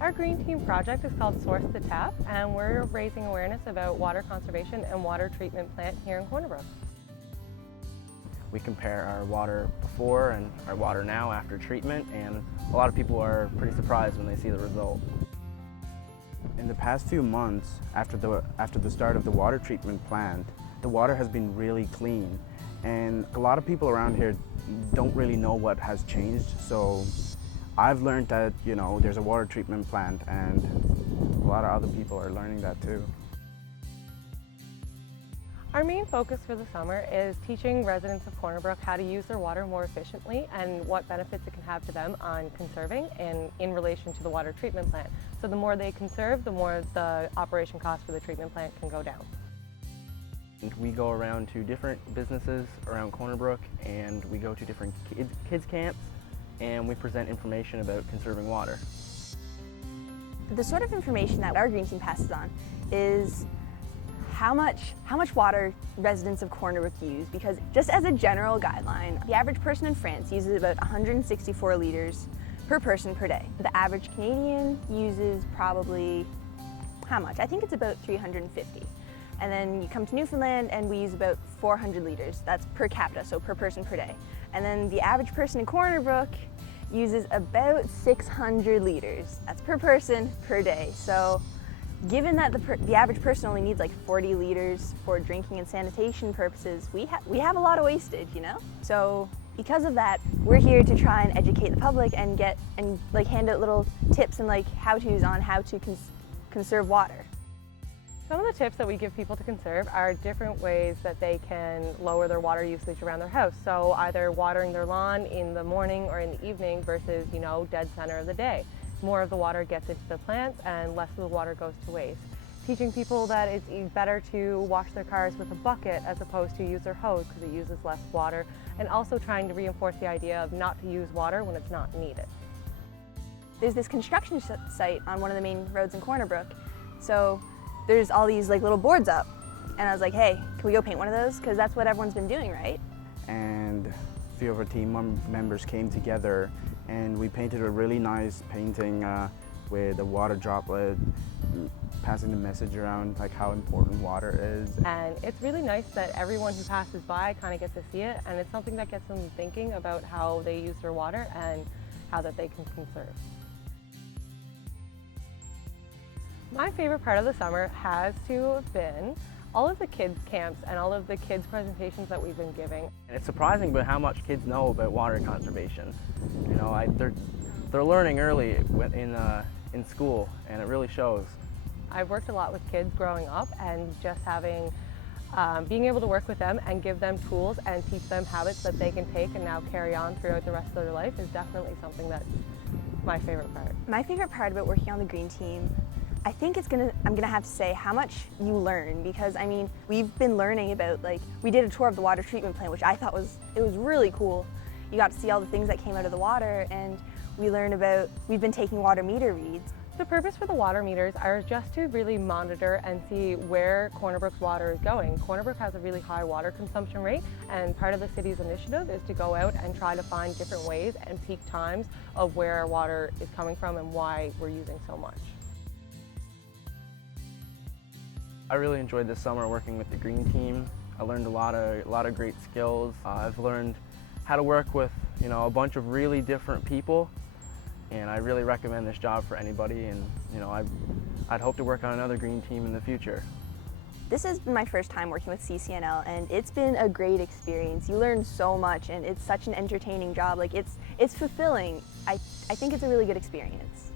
Our Green Team project is called Source the Tap, and we're raising awareness about water conservation and water treatment plant here in Corner Brook. We compare our water before and our water now after treatment, and a lot of people are pretty surprised when they see the result. In the past few months, after the start of the water treatment plant, the water has been really clean, and a lot of people around here don't really know what has changed. So I've learned that, there's a water treatment plant, and a lot of other people are learning that too. Our main focus for the summer is teaching residents of Corner Brook how to use their water more efficiently and what benefits it can have to them on conserving and in relation to the water treatment plant. So the more they conserve, the more the operation cost for the treatment plant can go down. We go around to different businesses around Corner Brook, and we go to different kids camps, and we present information about conserving water. The sort of information that our Green Team passes on is how much water residents of Corner Brook use, because just as a general guideline, the average person in France uses about 164 litres per person per day. The average Canadian uses probably, how much? I think it's about 350. And then you come to Newfoundland and we use about 400 litres. That's per capita, so per person per day. And then the average person in Corner Brook uses about 600 litres. That's per person per day. So given that the average person only needs like 40 litres for drinking and sanitation purposes, we have a lot of wastage, So because of that, we're here to try and educate the public and hand out little tips and how-tos on how to conserve water. Some of the tips that we give people to conserve are different ways that they can lower their water usage around their house. So either watering their lawn in the morning or in the evening versus, dead center of the day. More of the water gets into the plants and less of the water goes to waste. Teaching people that it's better to wash their cars with a bucket as opposed to use their hose because it uses less water, and also trying to reinforce the idea of not to use water when it's not needed. There's this construction site on one of the main roads in Corner Brook, so there's all these little boards up, and I was like, hey, can we go paint one of those? Because that's what everyone's been doing, right? And a few of our team members came together and we painted a really nice painting with a water droplet, passing the message around how important water is. And it's really nice that everyone who passes by kind of gets to see it, and it's something that gets them thinking about how they use their water and how that they can conserve. My favorite part of the summer has to have been all of the kids camps and all of the kids presentations that we've been giving. And it's surprising about how much kids know about water conservation. They're learning early in school, and it really shows. I've worked a lot with kids growing up, and just being able to work with them and give them tools and teach them habits that they can take and now carry on throughout the rest of their life is definitely something that's my favorite part. My favorite part about working on the Green Team, I think I'm gonna have to say how much you learn, because we've been learning about, we did a tour of the water treatment plant, which I thought was really cool. You got to see all the things that came out of the water, and we've been taking water meter reads. The purpose for the water meters are just to really monitor and see where Corner Brook's water is going. Corner Brook has a really high water consumption rate, and part of the city's initiative is to go out and try to find different ways and peak times of where our water is coming from and why we're using so much. I really enjoyed this summer working with the Green Team. I learned a lot of great skills. I've learned how to work with a bunch of really different people, and I really recommend this job for anybody. And I'd hope to work on another Green Team in the future. This has been my first time working with CCNL, and it's been a great experience. You learn so much, and it's such an entertaining job. It's fulfilling. I think it's a really good experience.